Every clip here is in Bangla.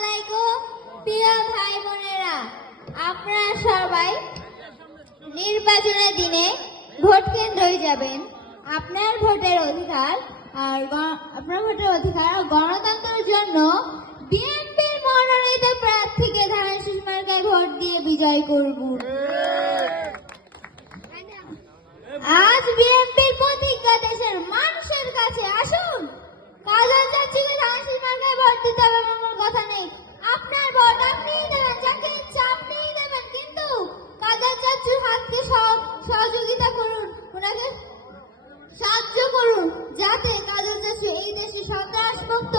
আলাইকুম প্রিয় ভাই বোনেরা, আপনারা সবাই নির্বাচনের দিনে ভোট কেন্দ্রে যাবেন। আপনার ভোটের অধিকার আর গণতন্ত্রের জন্য বিএনপির মনোনীত প্রার্থীকে ধানের শীষ মার্কায় ভোট দিয়ে বিজয় করুন। আজ বিএনপির প্রতিজ্ঞা দেশের মানুষের কাছে। আসুন, কাজল চাচিকে ধানের শীষ মার্কায় ভোট দিতে হবে আমার কথা নেই। আপনার ভোট আপনিই দেবেন, যাকে ইচ্ছা আপনিই দেবেন, কিন্তু কাজল চাচির হাতকে সহযোগিতা করুন, ওনাকে সাহায্য করুন, যাতে কাজল চাচি এই দেশে সন্ত্রাসমুক্ত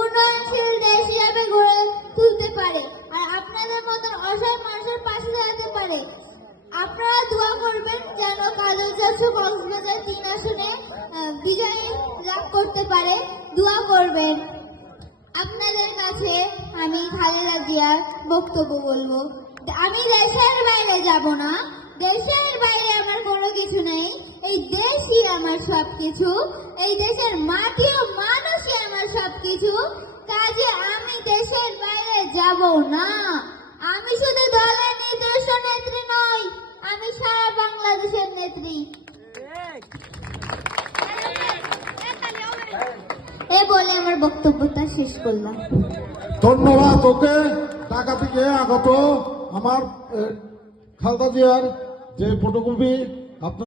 উন্নয়নশীল দেশ হিসাবে গড়ে তুলতে পারে আর আপনাদের মতন অসহায় মানুষের পাশে দাঁড়াতে পারে। আপনারা দোয়া করবেন যেন কাজল চাচু কক্সবাজার 3 আসনে বিজয় লাভ করতে পারে। দোয়া করবেন। আপনাদের কাছে আমি খালেদা জিয়ার বক্তব্য বলবো। আমি দেশের বাইরে যাব না, দেশের বাইরে আমার কোনো কিছু নেই, এই দেশই আমার সবকিছু, এই দেশের মাটি ও মানুষই আমার সবকিছু। কাজে আমি দেশের বাইরে যাব না। আমি শুধু দলের নিজস্ব নেত্রী নই, আমি সারা বাংলাদেশের নেত্রী। এ বলে আমার বক্তব্যটা শেষ করলাম। ধন্যবাদ। ওকে ঢাকা থেকে আগত আমার খালেদা জিয়ার যে ফটোকপি আপনার